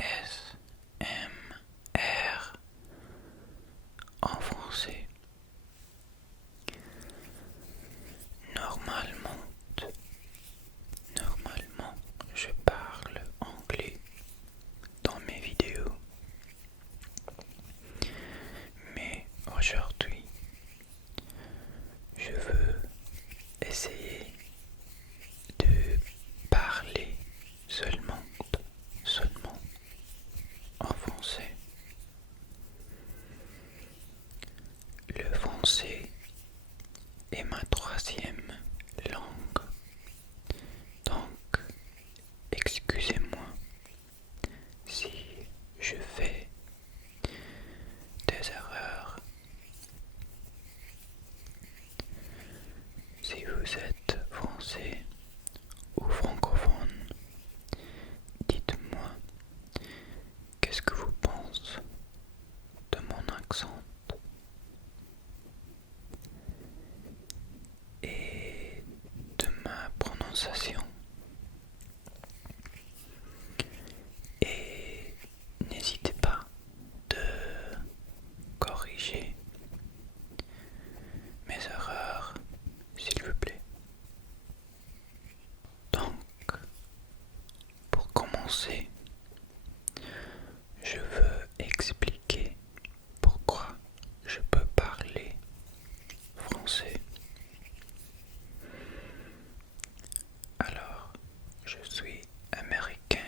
ASMR en français. Normalement, je parle anglais dans mes vidéos, mais aujourd'hui, je veux essayer de parler seulement en français. Le français est ma troisième langue, donc excusez-moi si je fais des erreurs. Si vous êtes français ou francophone, dites-moi qu'est-ce que vous pensez de mon accent et de ma prononciation. Et n'hésitez pas de corriger mes erreurs, s'il vous plaît. Donc, pour commencer, je veux expliquer pourquoi je peux parler français. Alors, je suis américain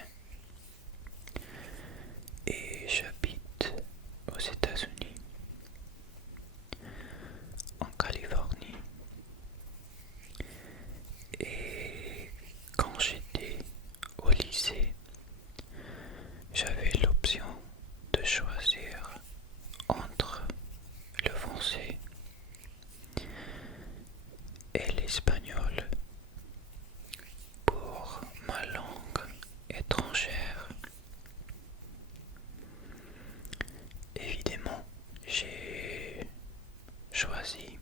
et j'habite aux États-Unis, en Californie. Et quand j'étais au lycée, j'avais l'option de choisir entre le français et l'espagnol pour ma langue étrangère. Évidemment, j'ai choisi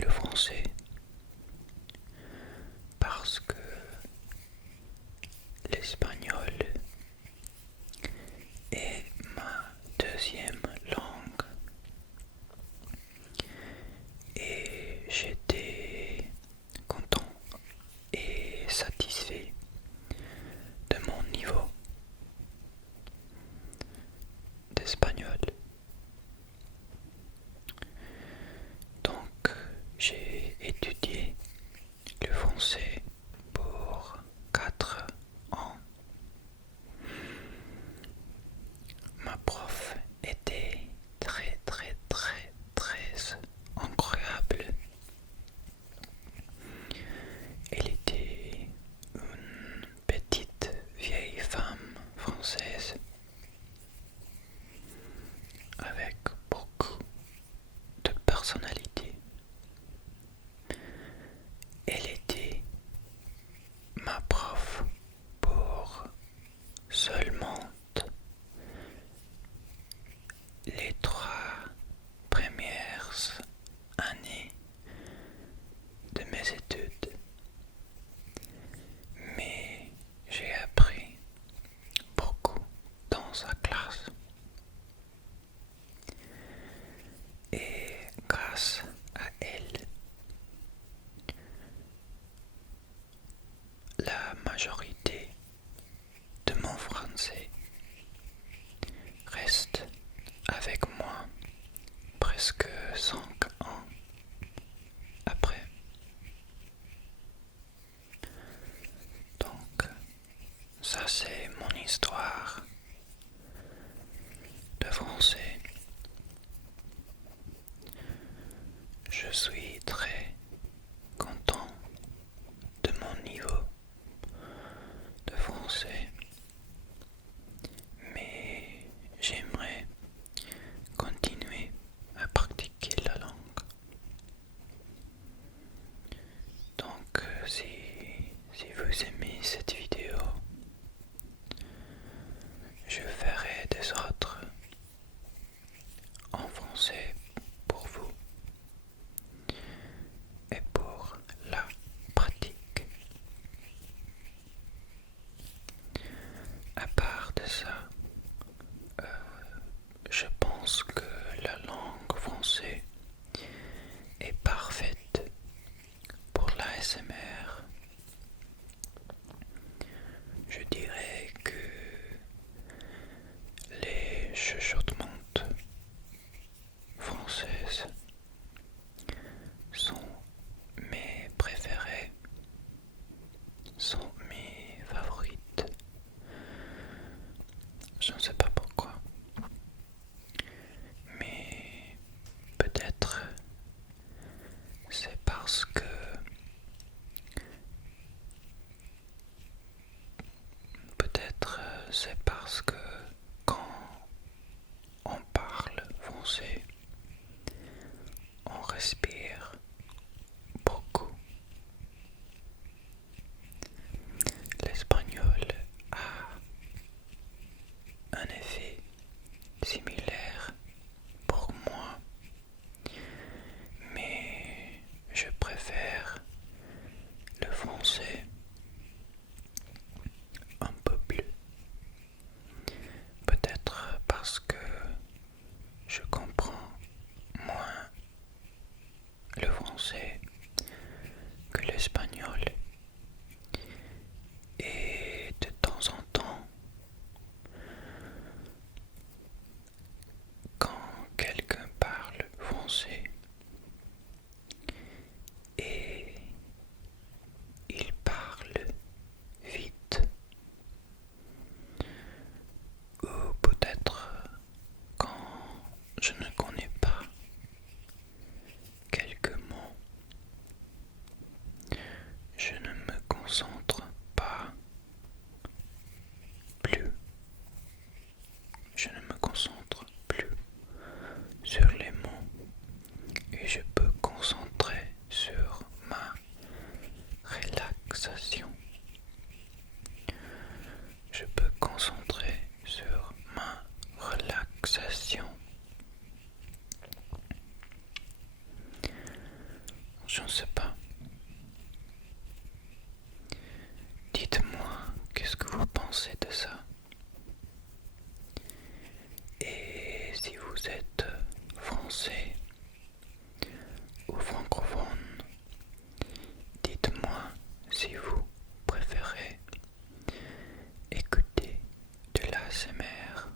le français parce que l'espagnol est ma deuxième langue et j'étais content et satisfait de mon niveau d'espagnol. Donc j'ai étudié le français pour 4 ans. Ma prof était très incroyable. Elle était une petite vieille femme française avec beaucoup de personnalité. Elle était ma prof pour seulement les 3 premières années de mes études, mais j'ai appris beaucoup dans sa classe et grâce à elle, la majorité de mon français reste avec moi presque 5 ans après. Donc, ça c'est mon histoire de français. Je suis très content de mon niveau de français, mais j'aimerais continuer à pratiquer la langue. Donc si vous aimez cette vidéo, je ferai des autres en français pour vous et pour la pratique. Je ne sais pas pourquoi. Mais peut-être c'est parce que quand on parle français, on respire beaucoup. L'espagnol a un effet similaire pour moi, mais je préfère le français un peu plus. Peut-être parce que je comprends moins le français que l'espagnol. Et de temps en temps, quand quelqu'un parle français et il parle vite, ou peut-être quand je ne connais pas quelques mots, je ne me concentre pas plus. Je ne me concentre plus sur les mots et je peux concentrer sur ma relaxation. Je peux concentrer sur ma relaxation. Je ne sais pas. Dites-moi, qu'est-ce que vous pensez de ça? Et si vous êtes français ou francophone, dites-moi si vous préférez écouter de l'ASMR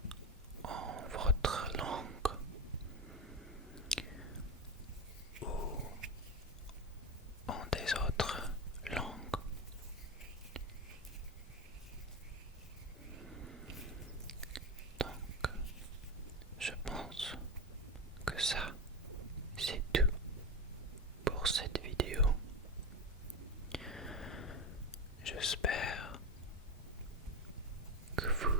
en votre langue ou en des autres langues. Donc, je pense que ça, c'est tout pour cette vidéo. J'espère que vous